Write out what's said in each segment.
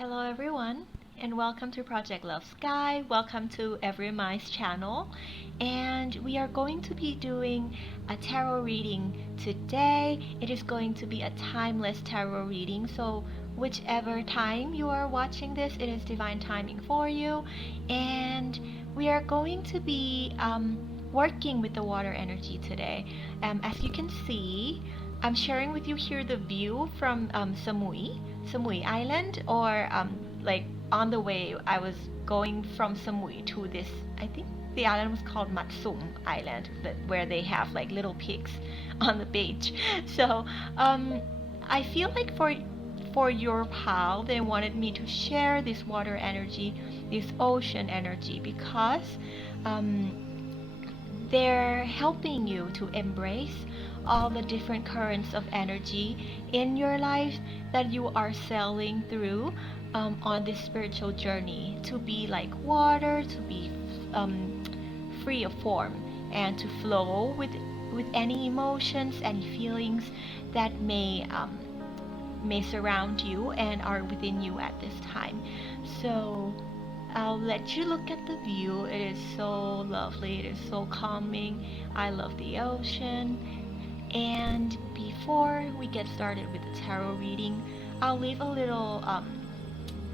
Hello everyone and welcome to Project Love Sky. Welcome to Every Mind's channel. And we are going to be doing a tarot reading today. It is going to be a timeless tarot reading. So whichever time you are watching this, it is divine timing for you. And we are going to be working with the water energy today. As you can see, I'm sharing with you here the view from Samui Island, or like on the way I was going from Samui to this, I think the island was called Matsum Island, where they have like little pigs on the beach. So I feel like for your pal, they wanted me to share this water energy, this ocean energy, because they're helping you to embrace all the different currents of energy in your life that you are sailing through on this spiritual journey, to be like water, to be free of form, and to flow with any emotions, any feelings that may surround you and are within you at this time. So I'll let you look at the view. It is so lovely. It is so calming. I love the ocean. And before we get started with the tarot reading, I'll leave a little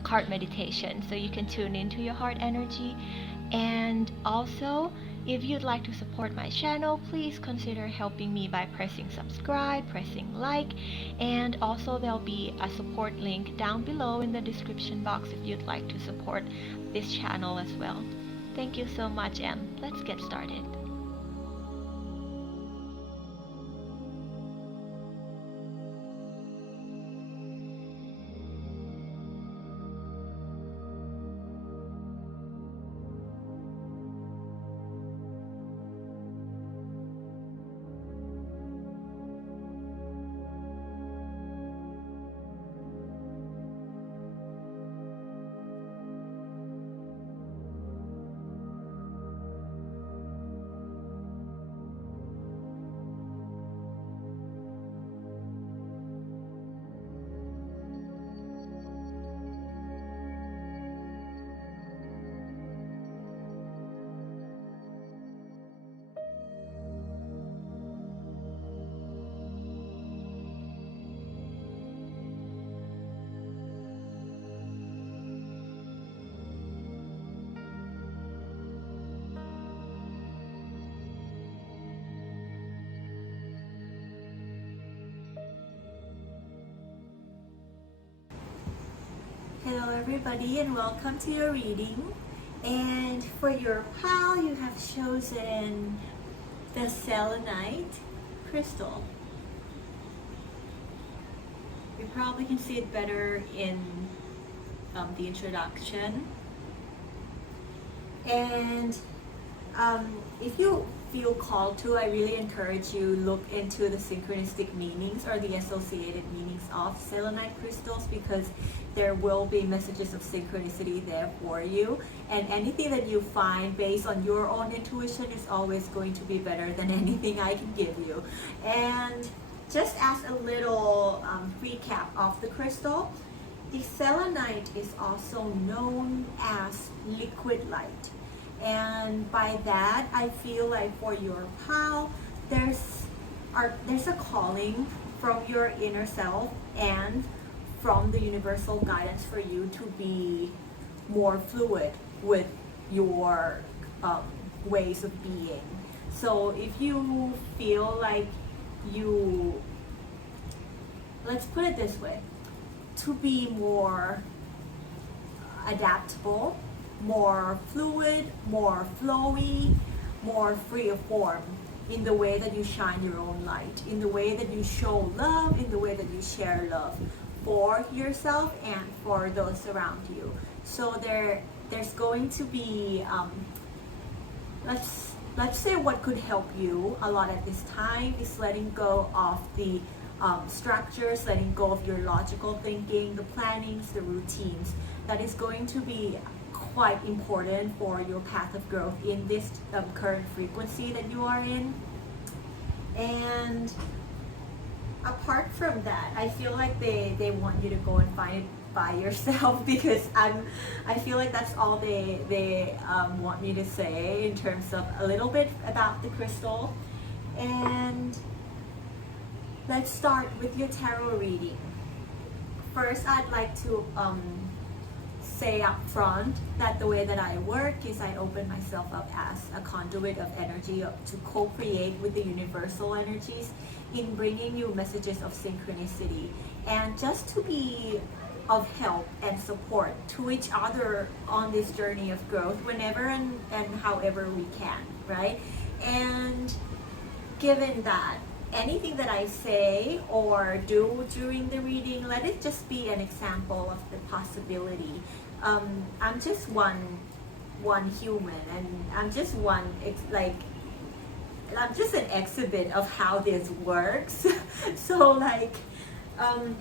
card meditation so you can tune into your heart energy. And also, if you'd like to support my channel, please consider helping me by pressing subscribe, pressing like, and also there'll be a support link down below in the description box if you'd like to support this channel as well. Thank you so much, and let's get started. Hello everybody and welcome to your reading. And for your pal, you have chosen the selenite crystal. You probably can see it better in the introduction. And if you feel called to, I really encourage you look into the synchronistic meanings or the associated meanings of selenite crystals, because there will be messages of synchronicity there for you, and anything that you find based on your own intuition is always going to be better than anything I can give you. And just as a little recap of the crystal, the selenite is also known as liquid light. And by that, I feel like for your pal, there's a calling from your inner self and from the universal guidance for you to be more fluid with your ways of being. So if you feel like let's put it this way, to be more adaptable, more fluid, more flowy, more free of form in the way that you shine your own light, in the way that you show love, in the way that you share love for yourself and for those around you. So there's going to be let's say what could help you a lot at this time is letting go of the structures, letting go of your logical thinking, the plannings, the routines. That is going to be quite important for your path of growth in this current frequency that you are in. And apart from that, I feel like they want you to go and find it by yourself because I feel like that's all they want me to say in terms of a little bit about the crystal. And let's start with your tarot reading. First, I'd like to say up front that the way that I work is I open myself up as a conduit of energy to co-create with the universal energies in bringing you messages of synchronicity and just to be of help and support to each other on this journey of growth whenever and however we can, right? And given that, anything that I say or do during the reading, let it just be an example of the possibility. I'm just one human, and I'm just I'm just an exhibit of how this works. So like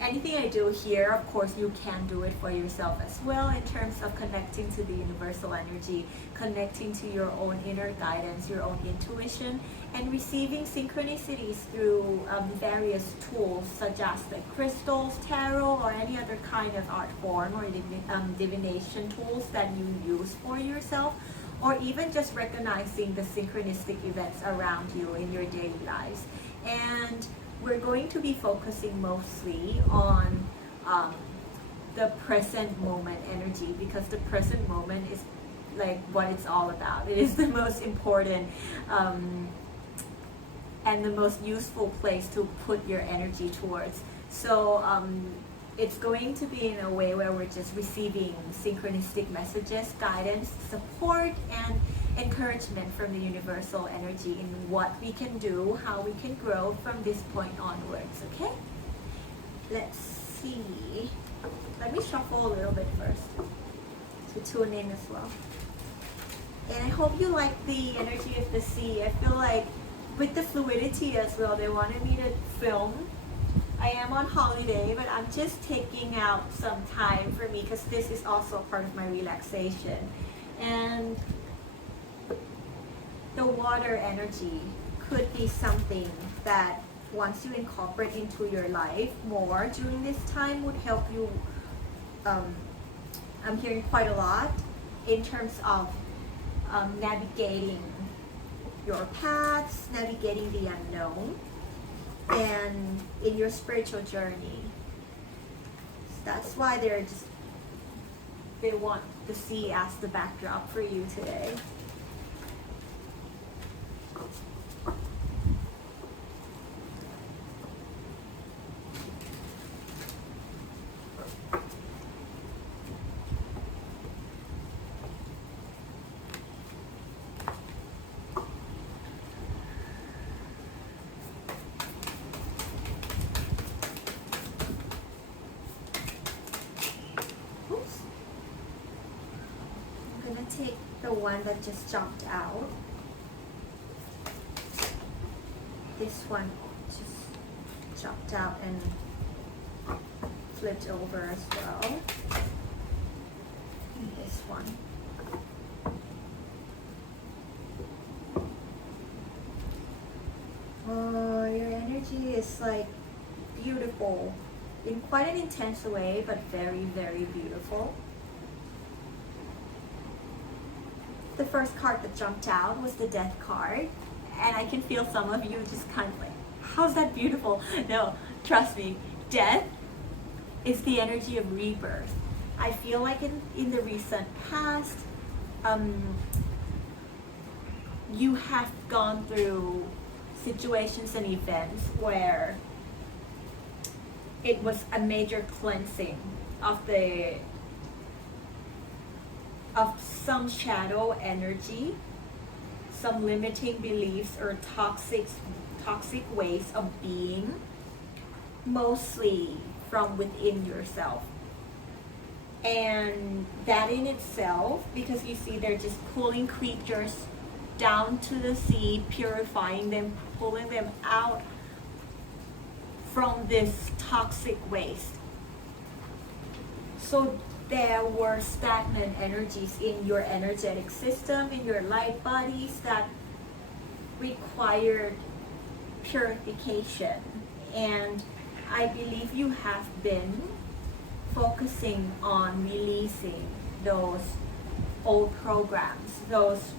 anything I do here, of course, you can do it for yourself as well in terms of connecting to the universal energy, connecting to your own inner guidance, your own intuition, and receiving synchronicities through various tools such as like crystals, tarot, or any other kind of art form or divination tools that you use for yourself, or even just recognizing the synchronistic events around you in your daily lives. And we're going to be focusing mostly on the present moment energy, because the present moment is like what it's all about. It is the most important and the most useful place to put your energy towards. So it's going to be in a way where we're just receiving synchronistic messages, guidance, support, and encouragement from the universal energy in what we can do, how we can grow from this point onwards, okay? Let's see. Let me shuffle a little bit first to tune in as well. And I hope you like the energy of the sea. I feel like with the fluidity as well, they wanted me to film. I am on holiday, but I'm just taking out some time for me because this is also part of my relaxation. And the water energy could be something that once you incorporate into your life more during this time would help you, I'm hearing quite a lot in terms of navigating your paths, navigating the unknown, and in your spiritual journey. That's why they want the sea as the backdrop for you today. Take the one that just jumped out. This one just jumped out and flipped over as well. And this one. Oh, your energy is like beautiful in quite an intense way, but very, very beautiful. The first card that jumped out was the Death card, and I can feel some of you just kind of like, how's that beautiful? No, trust me, death is the energy of rebirth. I feel like in the recent past, you have gone through situations and events where it was a major cleansing of some shadow energy, some limiting beliefs or toxic ways of being, mostly from within yourself. And that in itself, because you see they're just pulling creatures down to the sea, purifying them, pulling them out from this toxic waste. So there were stagnant energies in your energetic system, in your light bodies that required purification. And I believe you have been focusing on releasing those old programs, those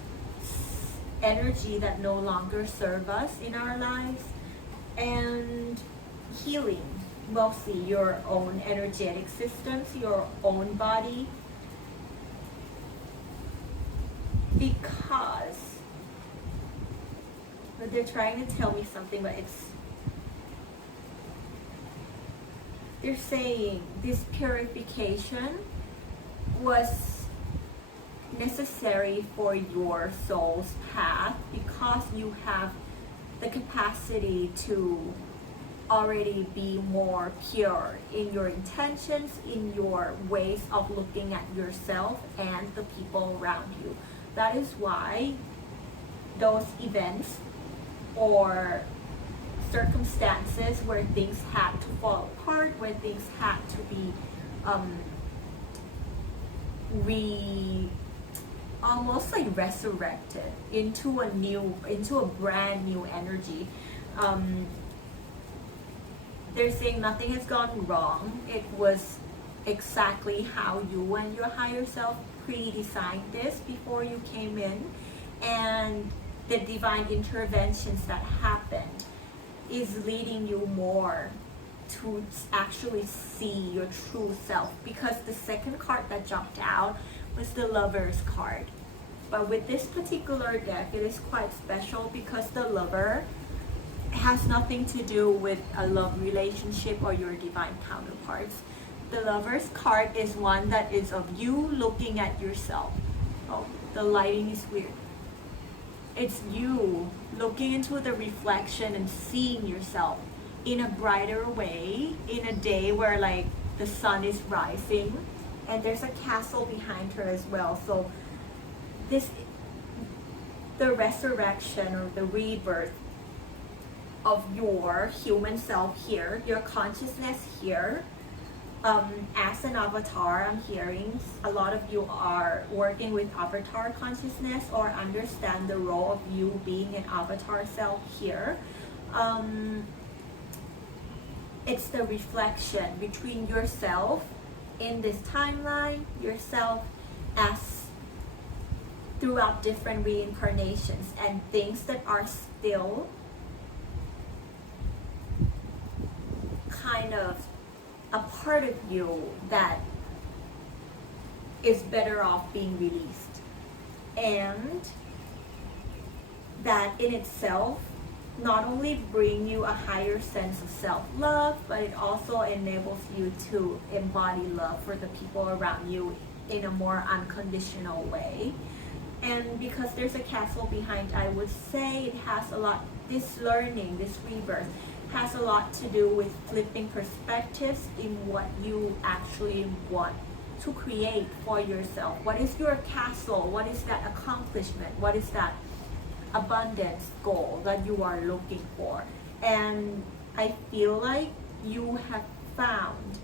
energy that no longer serve us in our lives, and healing mostly your own energetic systems, your own body, because they're trying to tell me something, but they're saying this purification was necessary for your soul's path because you have the capacity to already be more pure in your intentions, in your ways of looking at yourself and the people around you. That is why those events or circumstances where things had to fall apart, where things had to be almost like resurrected into a brand new energy. They're saying nothing has gone wrong. It was exactly how you and your higher self pre-designed this before you came in, and the divine interventions that happened is leading you more to actually see your true self, because the second card that jumped out was the Lover's card. But with this particular deck, it is quite special because the Lover has nothing to do with a love relationship or your divine counterparts. The Lover's card is one that is of you looking at yourself. Oh, the lighting is weird. It's you looking into the reflection and seeing yourself in a brighter way, in a day where like the sun is rising, and there's a castle behind her as well. So the resurrection or the rebirth of your human self here, your consciousness here, as an avatar. I'm hearing a lot of you are working with avatar consciousness or understand the role of you being an avatar self here. It's the reflection between yourself in this timeline, yourself as throughout different reincarnations, and things that are still kind of a part of you that is better off being released, and that in itself not only bring you a higher sense of self-love, but it also enables you to embody love for the people around you in a more unconditional way. And because there's a castle behind, I would say it has a lot, this learning, this rebirth has a lot to do with flipping perspectives in what you actually want to create for yourself. What is your castle? What is that accomplishment? What is that abundance goal that you are looking for? And I feel like you have found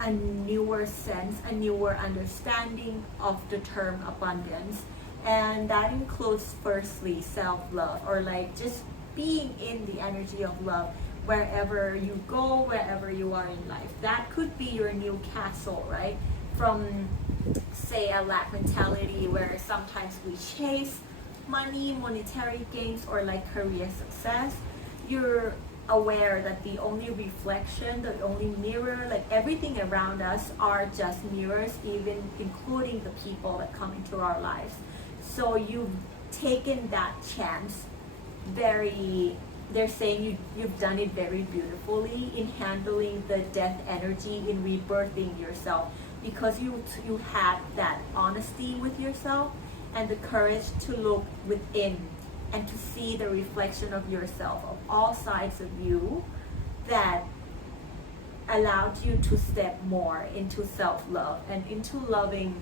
a newer sense, a newer understanding of the term abundance. And that includes firstly self-love, or like just being in the energy of love wherever you go, wherever you are in life. That could be your new castle, right? From say a lack mentality where sometimes we chase money, monetary gains, or like career success. You're aware that the only reflection, the only mirror, like everything around us are just mirrors, even including the people that come into our lives. So you've taken that chance they're saying you've done it very beautifully in handling the death energy, in rebirthing yourself, because you had that honesty with yourself and the courage to look within and to see the reflection of yourself, of all sides of you, that allowed you to step more into self-love and into loving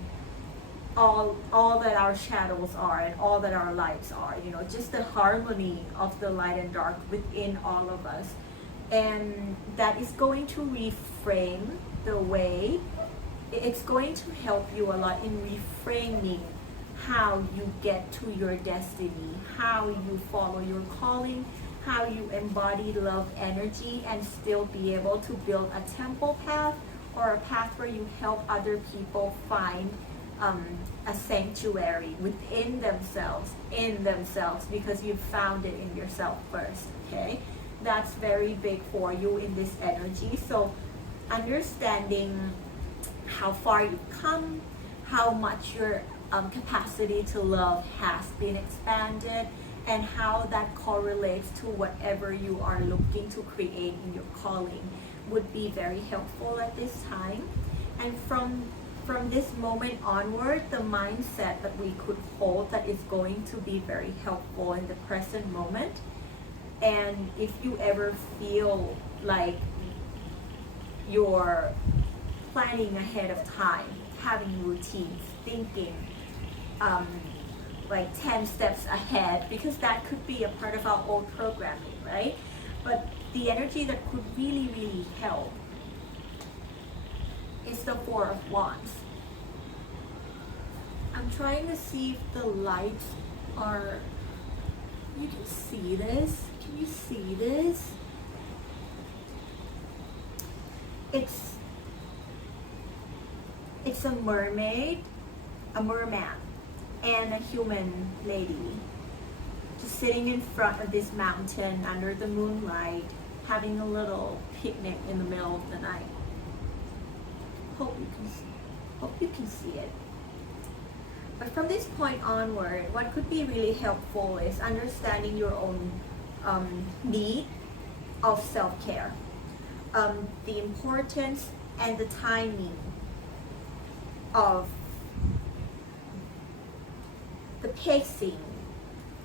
all that our shadows are and all that our lights are, you know, just the harmony of the light and dark within all of us. And that is going to reframe the way, it's going to help you a lot in reframing how you get to your destiny, how you follow your calling, how you embody love energy and still be able to build a temple path or a path where you help other people find a sanctuary within themselves, in themselves, because you've found it in yourself first. Okay, that's very big for you in this energy. So understanding how far you've come, how much your capacity to love has been expanded, and how that correlates to whatever you are looking to create in your calling would be very helpful at this time. And from this moment onward, the mindset that we could hold that is going to be very helpful in the present moment. And if you ever feel like you're planning ahead of time, having routines, thinking like 10 steps ahead, because that could be a part of our old programming, right? But the energy that could really, really help is the Four of Wands. I'm trying to see if the lights are, you can see this? Can you see this? It's a mermaid, a merman, and a human lady just sitting in front of this mountain under the moonlight, having a little picnic in the middle of the night. Hope you can see it. But from this point onward, what could be really helpful is understanding your own need of self-care, the importance and the timing of the pacing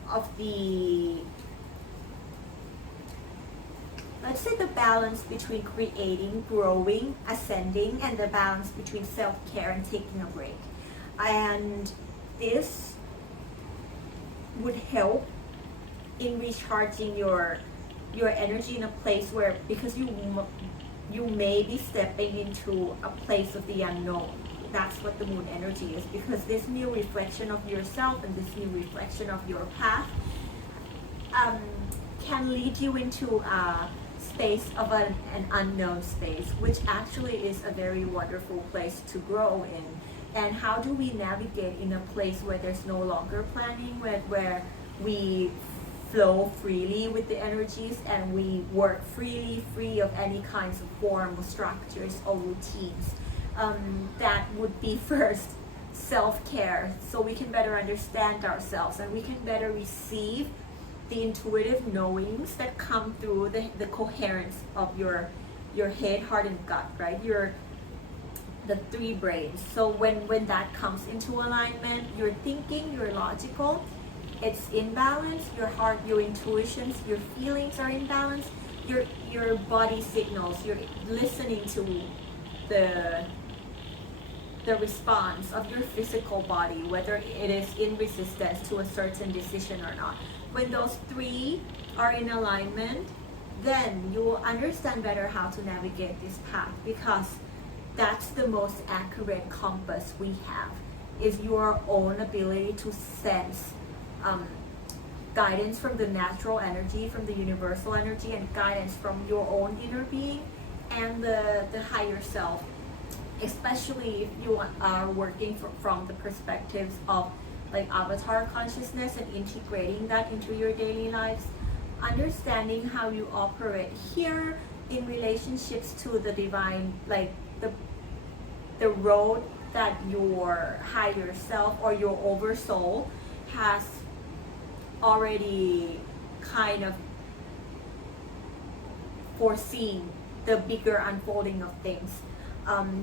of the, let's say, the balance between creating, growing, ascending, and the balance between self-care and taking a break. And this would help in recharging your energy in a place where, because you may be stepping into a place of the unknown. That's what the moon energy is, because this new reflection of yourself and this new reflection of your path can lead you into a space of an unknown space, which actually is a very wonderful place to grow in. And how do we navigate in a place where there's no longer planning, where we flow freely with the energies and we work freely, free of any kinds of form or structures or routines? That would be first self-care, so we can better understand ourselves and we can better receive the intuitive knowings that come through the coherence of your head, heart, and gut, right? The three brains. So when that comes into alignment, your thinking, your logical, it's in balance. Your heart, your intuitions, your feelings are in balance. Your body signals, you're listening to the response of your physical body, whether it is in resistance to a certain decision or not. When those three are in alignment, then you will understand better how to navigate this path, because that's the most accurate compass we have, is your own ability to sense guidance from the natural energy, from the universal energy, and guidance from your own inner being and the higher self. Especially if you are working from the perspectives of like avatar consciousness and integrating that into your daily lives, understanding how you operate here in relationships to the divine, like the road that your higher self or your oversoul has already kind of foreseen, the bigger unfolding of things.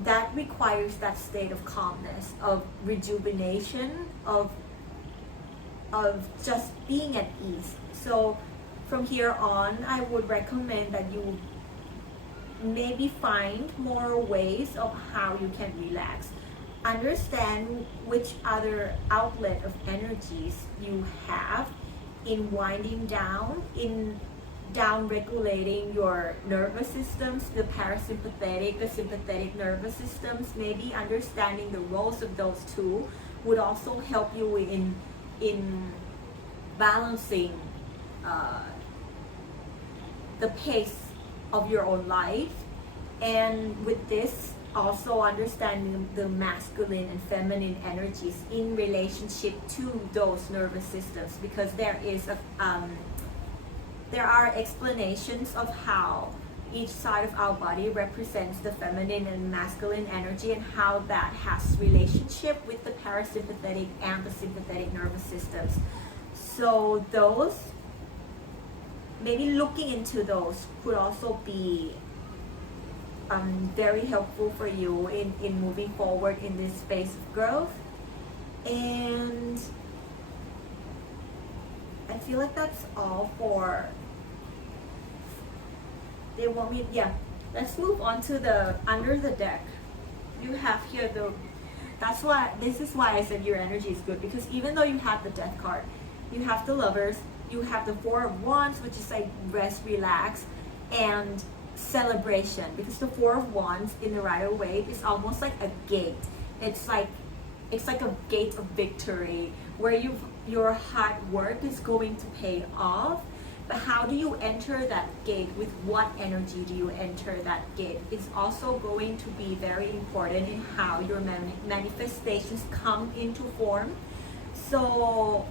That requires that state of calmness, of rejuvenation, of just being at ease. So from here on, I would recommend that you maybe find more ways of how you can relax. Understand which other outlet of energies you have in winding down, in down regulating your nervous systems, the parasympathetic, the sympathetic nervous systems. Maybe understanding the roles of those two would also help you in balancing the pace of your own life. And with this, also understanding the masculine and feminine energies in relationship to those nervous systems, because there are explanations of how each side of our body represents the feminine and masculine energy, and how that has relationship with the parasympathetic and the sympathetic nervous systems. So those, maybe looking into those could also be very helpful for you in moving forward in this space of growth. And I feel like that's all for, they want me, yeah. Let's move on to the under the deck. You have here this is why I said your energy is good, because even though you have the Death card, you have the Lovers, you have the Four of Wands, which is like rest, relax, and celebration, because the Four of Wands in the Rider-Waite is almost like a gate. It's like a gate of victory where your hard work is going to pay off. But how do you enter that gate? With what energy do you enter that gate? It's also going to be very important in how your manifestations come into form. So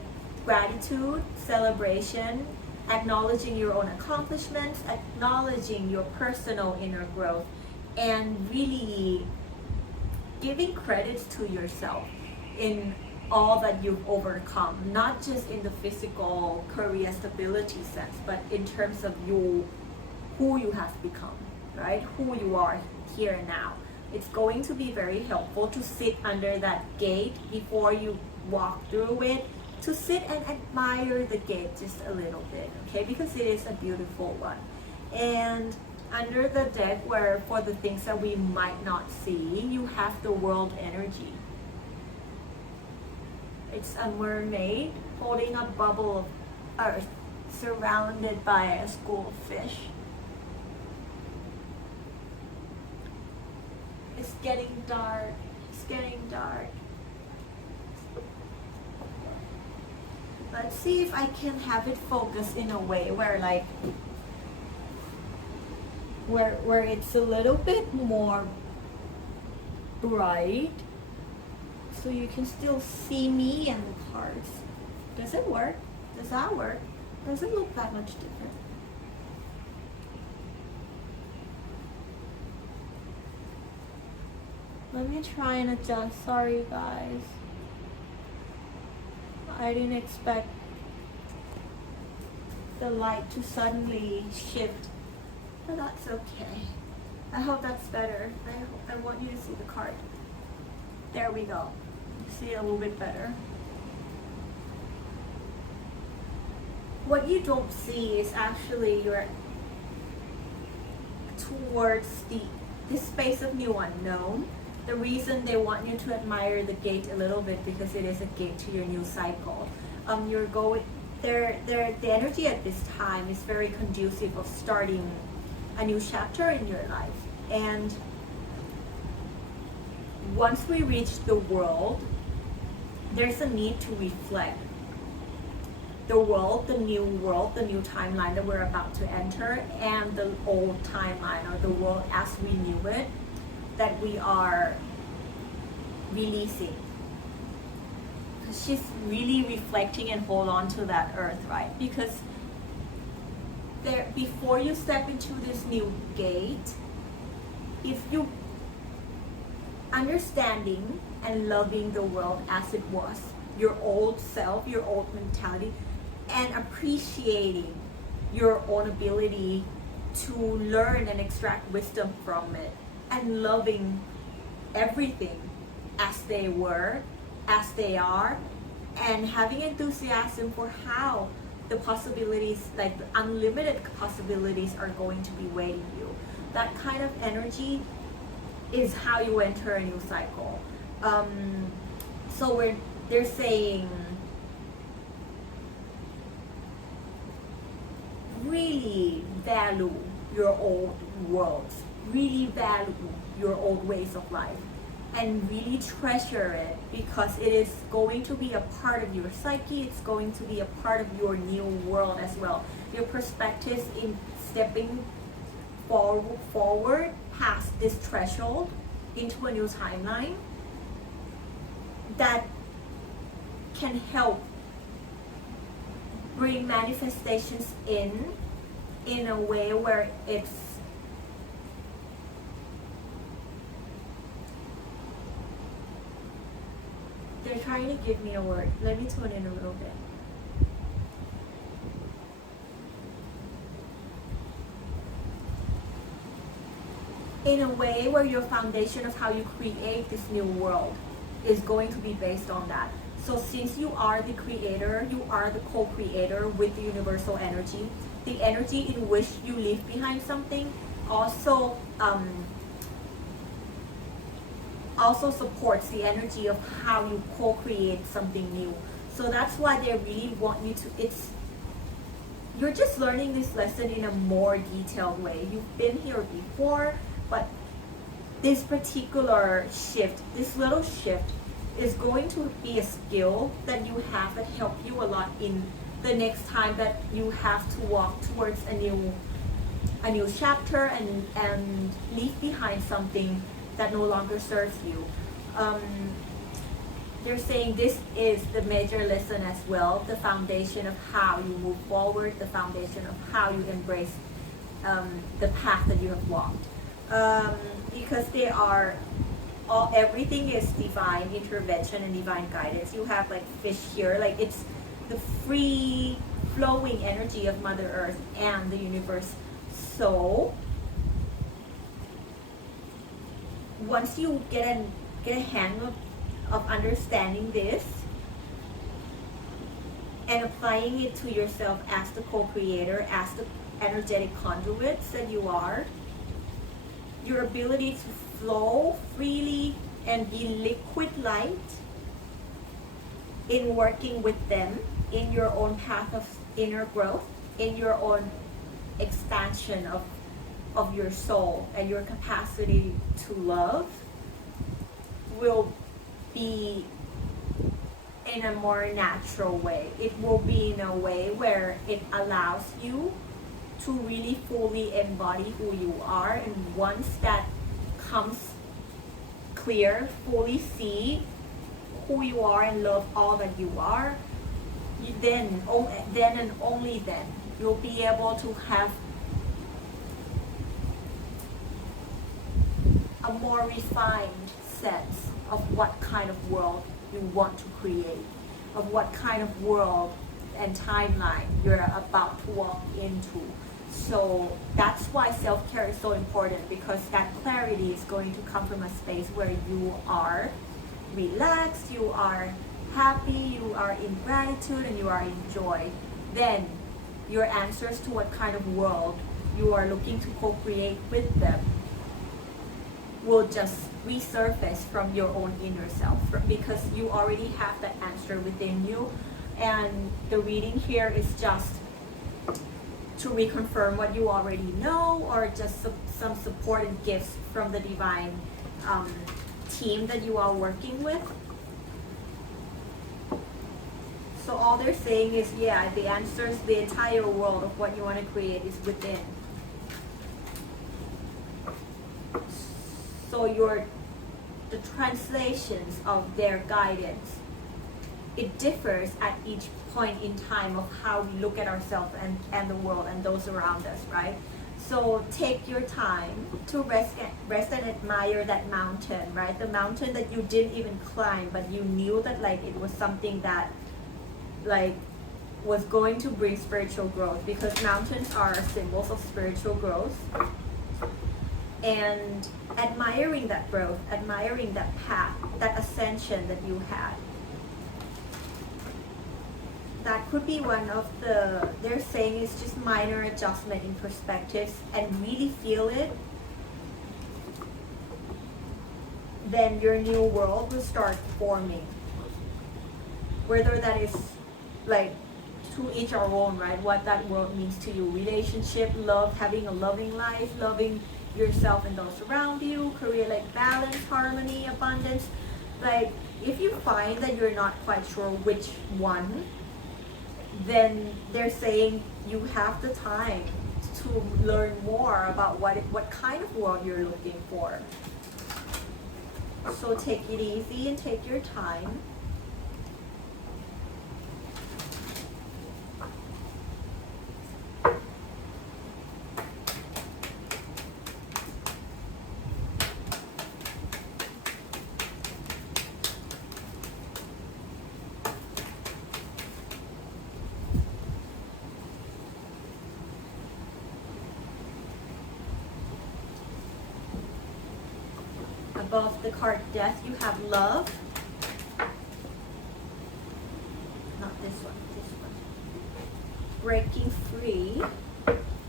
gratitude, celebration, acknowledging your own accomplishments, acknowledging your personal inner growth, and really giving credit to yourself in all that you've overcome, not just in the physical career stability sense, but in terms of who you have become, right? Who you are here and now. It's going to be very helpful to sit under that gate before you walk through it, to sit and admire the gate just a little bit, okay? Because it is a beautiful one. And under the deck, where for the things that we might not see, you have the World energy. It's a mermaid holding a bubble of earth surrounded by a school of fish. It's getting dark. It's getting dark. Let's see if I can have it focus in a way where where it's a little bit more bright, so you can still see me and the cards. Does it work? Does that work? Doesn't look that much different. Let me try and adjust. Sorry guys, I didn't expect the light to suddenly shift, but that's okay. I hope that's better. I want you to see the card. There we go. You see it a little bit better. What you don't see is actually you're towards this space of new unknown. The reason they want you to admire the gate a little bit, because it is a gate to your new cycle. You're going there. The energy at this time is very conducive of starting a new chapter in your life. And once we reach the world, there's a need to reflect the world, the new timeline that we're about to enter, and the old timeline, or the world as we knew it, that we are releasing. She's really reflecting and hold on to that earth, right? Because before you step into this new gate, if you understanding and loving the world as it was, your old self, your old mentality, and appreciating your own ability to learn and extract wisdom from it, and loving everything as they were, as they are, and having enthusiasm for how the possibilities, like the unlimited possibilities, are going to be waiting you. That kind of energy is how you enter a new cycle. So they're saying really value your old worlds, really value your old ways of life, and really treasure it, because it is going to be a part of your psyche. It's going to be a part of your new world as well. Your perspectives in stepping forward past this threshold into a new timeline that can help bring manifestations in a way where they're trying to give me a word. Let me tune in a little bit. In a way where your foundation of how you create this new world is going to be based on that. So since you are the creator, you are the co-creator with the universal energy, the energy in which you leave behind something also supports the energy of how you co-create something new. So that's why they really want you to, you're just learning this lesson in a more detailed way. You've been here before, but this particular shift, this little shift, is going to be a skill that you have that help you a lot in the next time that you have to walk towards a new chapter and leave behind something that no longer serves you. They're saying this is the major lesson as well, the foundation of how you move forward, the foundation of how you embrace the path that you have walked. Because they are everything is divine intervention and divine guidance. You have like fish here, like it's the free flowing energy of Mother Earth and the universe. So once you get a hang of understanding this and applying it to yourself as the co-creator, as the energetic conduits that you are, your ability to flow freely and be liquid light in working with them in your own path of inner growth, in your own expansion of your soul and your capacity to love, will be in a more natural way. It will be in a way where it allows you to really fully embody who you are, and once that comes clear, fully see who you are and love all that you are, then and only then you'll be able to have a more refined sense of what kind of world you want to create, of what kind of world and timeline you're about to walk into. So that's why self-care is so important, because that clarity is going to come from a space where you are relaxed, you are happy, you are in gratitude, and you are in joy. Then your answers to what kind of world you are looking to co-create with them will just resurface from your own inner self, because you already have that answer within you. And the reading here is just to reconfirm what you already know, or just some supportive gifts from the divine team that you are working with. So all they're saying is, yeah, the answers, the entire world of what you want to create is within. So the translations of their guidance, it differs at each point in time of how we look at ourselves and the world and those around us, right? So take your time to rest and admire that mountain, right? The mountain that you didn't even climb, but you knew that like it was something that like was going to bring spiritual growth, because mountains are symbols of spiritual growth. And admiring that growth, admiring that path, that ascension that you had. That could be one of they're saying is just minor adjustment in perspectives, and really feel it. Then your new world will start forming. Whether that is like to each our own, right? What that world means to you. Relationship, love, having a loving life, loving yourself and those around you, career, like balance, harmony, abundance. Like if you find that you're not quite sure which one, then they're saying you have the time to learn more about what kind of world you're looking for. So take it easy and take your time. Above the card death, you have love. Not this one, this one. Breaking free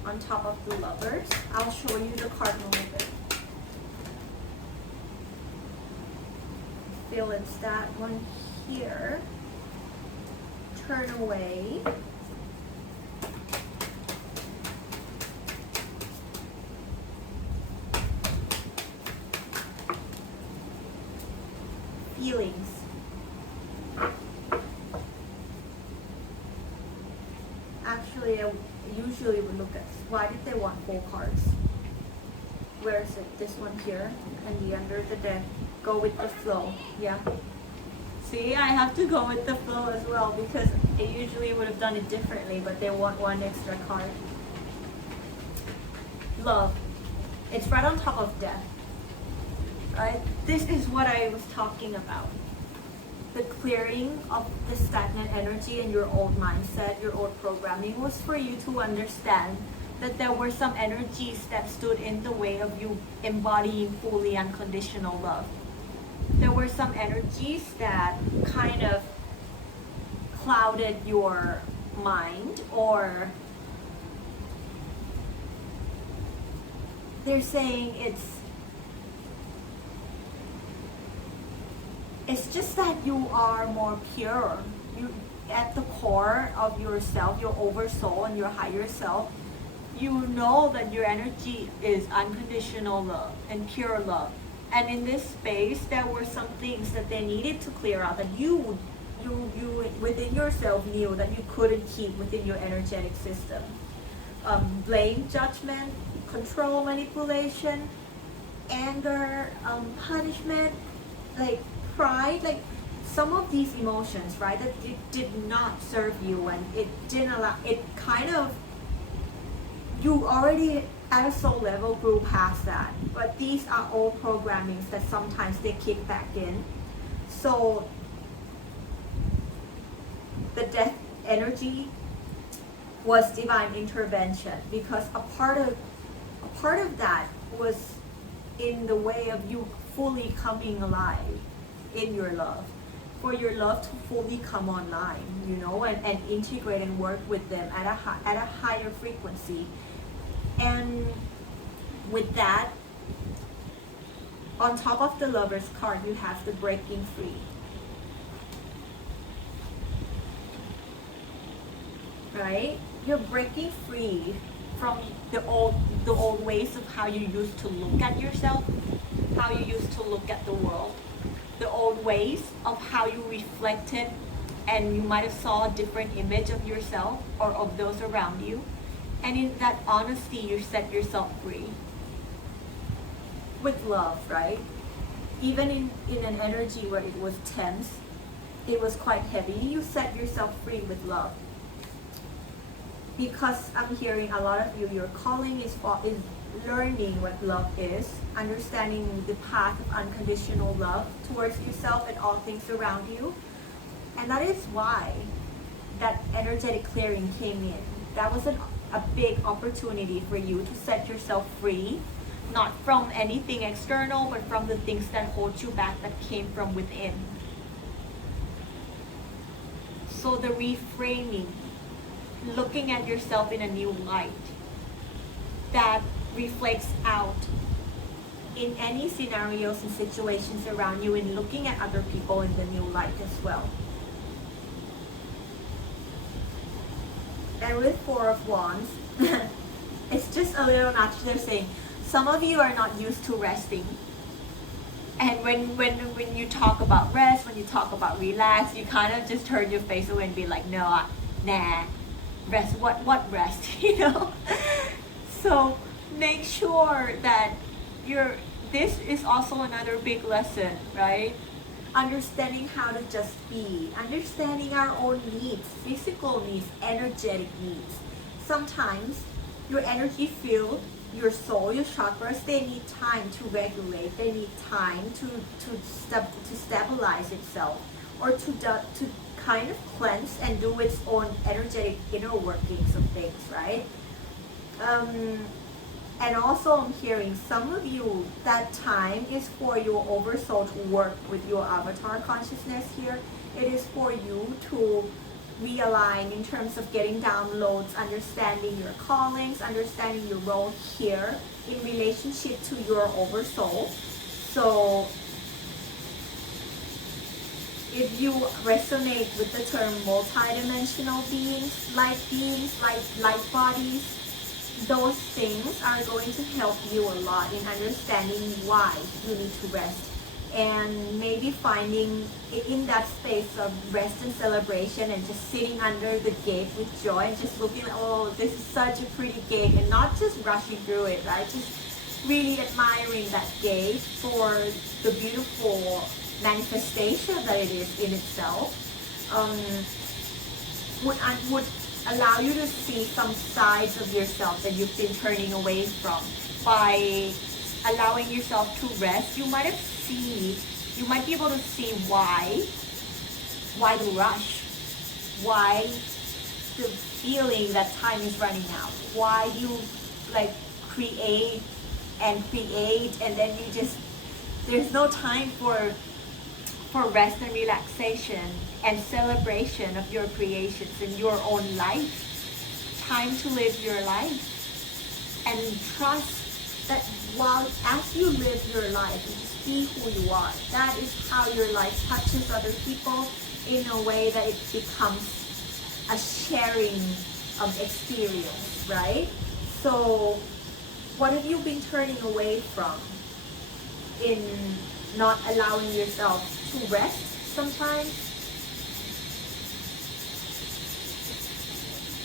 on top of the lovers. I'll show you the card in a little bit. Feel it's that one here. Turn away. Feelings. Actually, I usually would look at why did they want 4 cards? Where is it? This one here and the under the deck. Go with the flow. Yeah. See, I have to go with the flow as well because I usually would have done it differently, but they want 1 extra card. Love. It's right on top of death. Right? This is what I was talking about. The clearing of the stagnant energy in your old mindset, your old programming was for you to understand that there were some energies that stood in the way of you embodying fully unconditional love. There were some energies that kind of clouded your mind, or they're saying it's just that you are more pure. You, at the core of yourself, your oversoul and your higher self, you know that your energy is unconditional love and pure love. And in this space, there were some things that they needed to clear out that you within yourself knew that you couldn't keep within your energetic system. Blame, judgment, control, manipulation, anger, punishment, like pride, like some of these emotions, right, that it did not serve you and it didn't allow, it kind of, you already at a soul level grew past that. But these are all programmings that sometimes they kick back in. So the death energy was divine intervention because a part of that was in the way of you fully coming alive in your love, for your love to fully come online, you know, and integrate and work with them at a higher frequency. And with that, on top of the Lover's card, you have the breaking free. Right? You're breaking free from the old ways of how you used to look at yourself, how you used to look at the world, the old ways of how you reflected, and you might have saw a different image of yourself or of those around you. And in that honesty, you set yourself free with love, right? Even in an energy where it was tense, it was quite heavy, you set yourself free with love. Because I'm hearing a lot of you, your calling is learning what love is, understanding the path of unconditional love towards yourself and all things around you. And that is why that energetic clearing came in. That was a big opportunity for you to set yourself free, not from anything external, but from the things that hold you back that came from within. So the reframing, looking at yourself in a new light that reflects out in any scenarios and situations around you, and looking at other people in the new light as well. And with Four of Wands, it's just a little nudge. They're saying, Some of you are not used to resting. And when you talk about rest, when you talk about relax, you kind of just turn your face away and be like, no, nah, rest, what rest, you know? So make sure that this is also another big lesson, right? Understanding how to just be, understanding our own needs, physical needs, energetic needs. Sometimes your energy field, your soul, your chakras, they need time to regulate. They need time to stabilize itself, or to kind of cleanse and do its own energetic inner workings of things, right? And also I'm hearing some of you, that time is for your oversoul to work with your avatar consciousness here. It is for you to realign in terms of getting downloads, understanding your callings, understanding your role here in relationship to your oversoul. So if you resonate with the term multidimensional beings, light bodies, those things are going to help you a lot in understanding why you need to rest, and maybe finding in that space of rest and celebration, and just sitting under the gate with joy and just looking, oh, this is such a pretty gate, and not just rushing through it, right? Just really admiring that gate for the beautiful manifestation that it is in itself. Would allow you to see some sides of yourself that you've been turning away from. By allowing yourself to rest, you might be able to see why the rush, why the feeling that time is running out, why you like create and then you just, there's no time for rest and relaxation and celebration of your creations in your own life. Time to live your life, and trust that as you live your life, you just be who you are. That is how your life touches other people in a way that it becomes a sharing of experience, right? So what have you been turning away from in not allowing yourself to rest sometimes?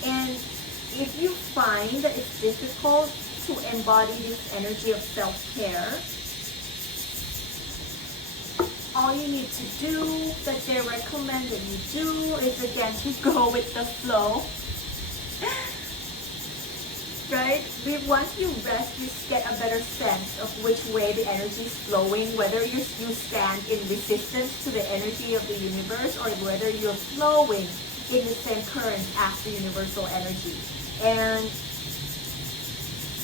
And if you find that it's difficult to embody this energy of self-care, all you need to do, that they recommend that you do, is again to go with the flow. Right? Once you rest, you get a better sense of which way the energy is flowing, whether you stand in resistance to the energy of the universe, or whether you're flowing in the same current as the universal energy. And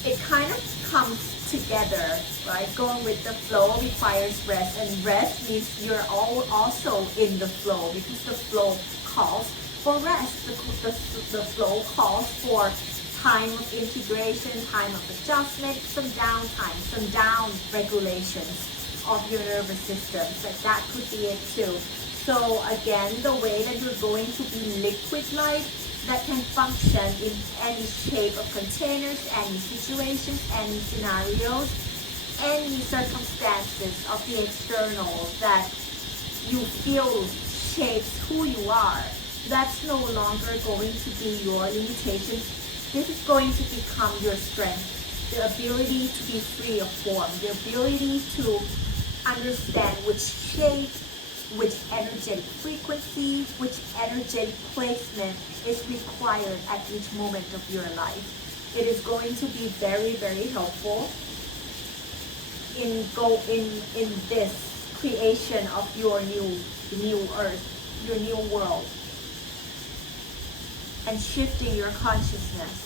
it kind of comes together, right? Going with the flow requires rest, and rest means you're also in the flow, because the flow calls for rest. The flow calls for time of integration, time of adjustment, some downtime, some down regulations of your nervous system. That could be it too. So again, the way that you're going to be liquid light that can function in any shape of containers, any situations, any scenarios, any circumstances of the external that you feel shapes who you are. That's no longer going to be your limitation. This is going to become your strength, the ability to be free of form, the ability to understand which shape, which energetic frequency, which energetic placement is required at each moment of your life. It is going to be very, very helpful in this creation of your new earth, your new world, and shifting your consciousness.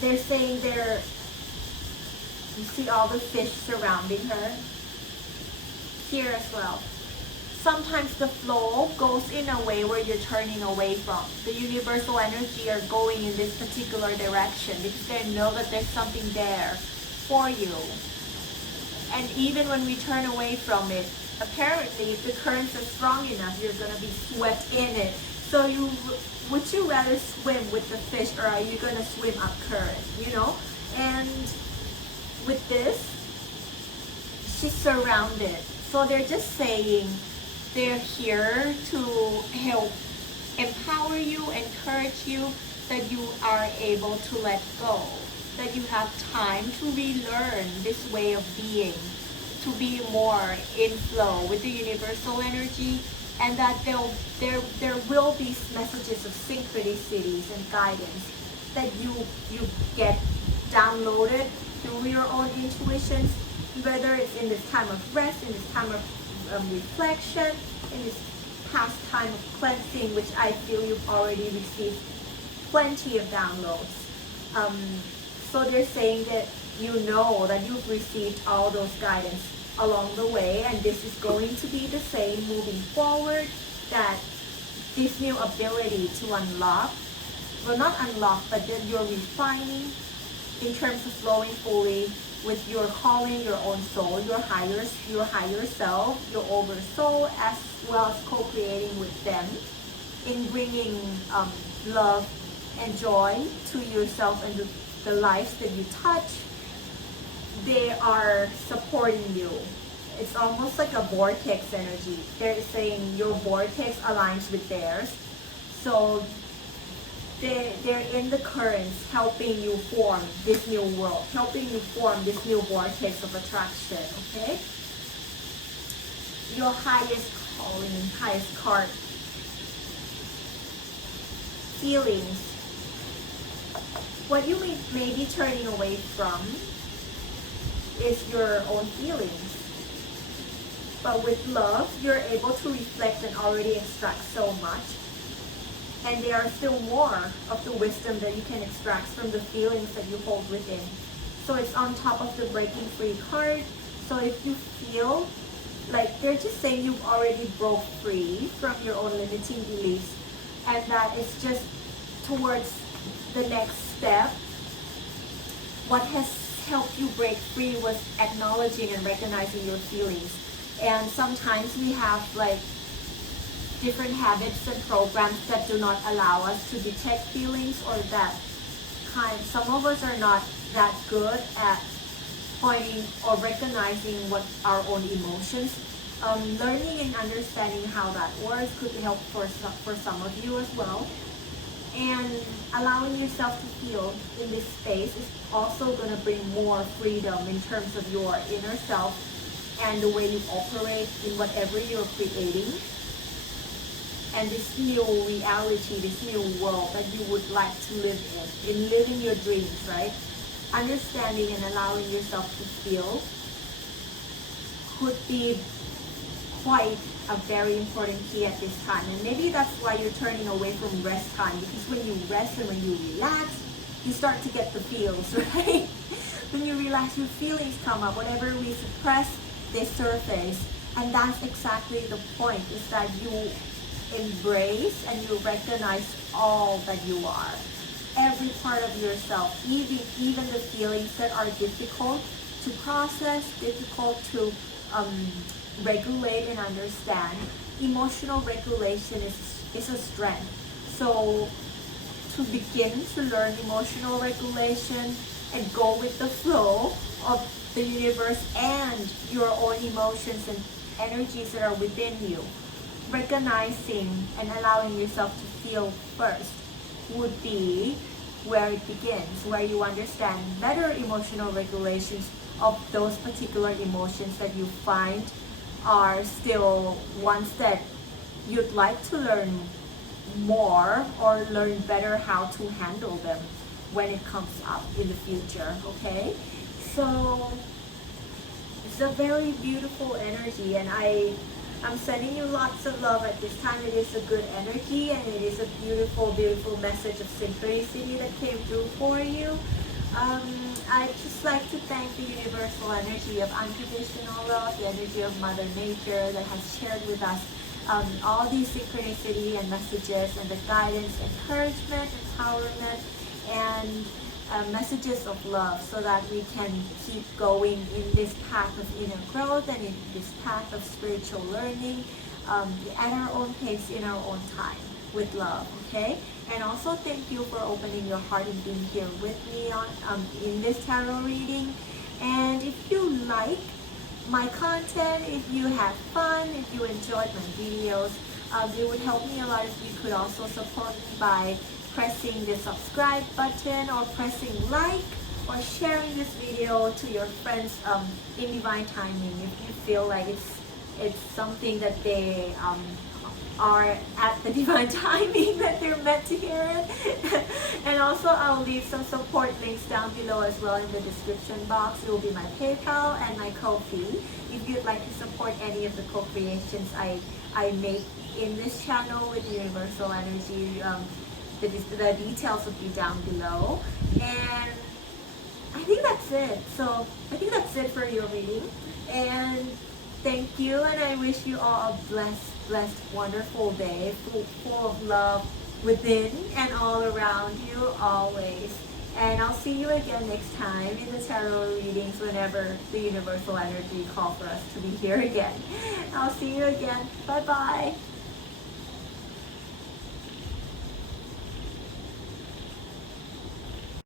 They're saying you see all the fish surrounding her? Here as well. Sometimes the flow goes in a way where you're turning away from. The universal energy are going in this particular direction because they know that there's something there for you. And even when we turn away from it, apparently if the currents are strong enough, you're going to be swept in it. So would you rather swim with the fish, or are you gonna swim up current? You know, and with this, she's surrounded. So they're just saying they're here to help empower you, encourage you, that you are able to let go, that you have time to relearn this way of being, to be more in flow with the universal energy, and that there will be messages of synchronicities and guidance that you get downloaded through your own intuitions, whether it's in this time of rest, in this time of reflection, in this past time of cleansing, which I feel you've already received plenty of downloads. So they're saying that you know that you've received all those guidance along the way, and this is going to be the same moving forward, that this new ability to unlock, well, not unlock, but that you're refining in terms of flowing fully with your calling, your own soul, your higher self, your oversoul, as well as co-creating with them in bringing love and joy to yourself and the lives that you touch. They are supporting you. It's almost like a vortex energy. They're saying your vortex aligns with theirs. So they're in the currents, helping you form this new world, helping you form this new vortex of attraction, okay? Your highest calling, highest card. Feelings. What you may be turning away from is your own feelings. But with love, you're able to reflect and already extract so much. And there are still more of the wisdom that you can extract from the feelings that you hold within. So it's on top of the breaking free card. So if you feel like they're just saying you've already broke free from your own limiting beliefs, and that it's just towards the next step, what has helped you break free was acknowledging and recognizing your feelings. And sometimes we have like different habits and programs that do not allow us to detect feelings, or that some of us are not that good at pointing or recognizing what our own emotions. Learning and understanding how that works could help for some of you as well. And allowing yourself to feel in this space is also going to bring more freedom in terms of your inner self and the way you operate in whatever you're creating. And this new reality, this new world that you would like to live in living your dreams, right? Understanding and allowing yourself to feel could be quite a very important key at this time. And maybe that's why you're turning away from rest time, because when you rest and when you relax, you start to get the feels, right? When you relax, your feelings come up. Whatever we suppress, they surface. And that's exactly the point, is that you embrace and you recognize all that you are. Every part of yourself, even the feelings that are difficult to process, difficult to regulate and understand. Emotional regulation is a strength. So to begin to learn emotional regulation and go with the flow of the universe and your own emotions and energies that are within you, recognizing and allowing yourself to feel first would be where it begins, where you understand better emotional regulations of those particular emotions that you find are still ones that you'd like to learn more or learn better how to handle them when it comes up in the future, okay? So it's a very beautiful energy, and I'm sending you lots of love at this time. It is a good energy, and it is a beautiful, beautiful message of synchronicity that came through for you. I'd just like to thank the universal energy of unconditional love, the energy of Mother Nature that has shared with us all these synchronicity and messages and the guidance, encouragement, empowerment, and messages of love, so that we can keep going in this path of inner growth and in this path of spiritual learning at our own pace, in our own time. with love, okay? And also thank you for opening your heart and being here with me on in this tarot reading. And if you like my content, if you had fun, if you enjoyed my videos, it would help me a lot if you could also support me by pressing the subscribe button or pressing like or sharing this video to your friends in divine timing if you feel like it's something that they are at the divine timing that they're meant to hear it. And also I'll leave some support links down below as well in the description box. It will be my PayPal and my Ko-fi if you'd like to support any of the co-creations I make in this channel with universal energy. The details will be down below. And I think that's it. So I think that's it for your reading. And thank you, and I wish you all a blessed, wonderful day full of love within and all around you always. And I'll see you again next time in the tarot readings whenever the universal energy call for us to be here again. I'll see you again. Bye bye.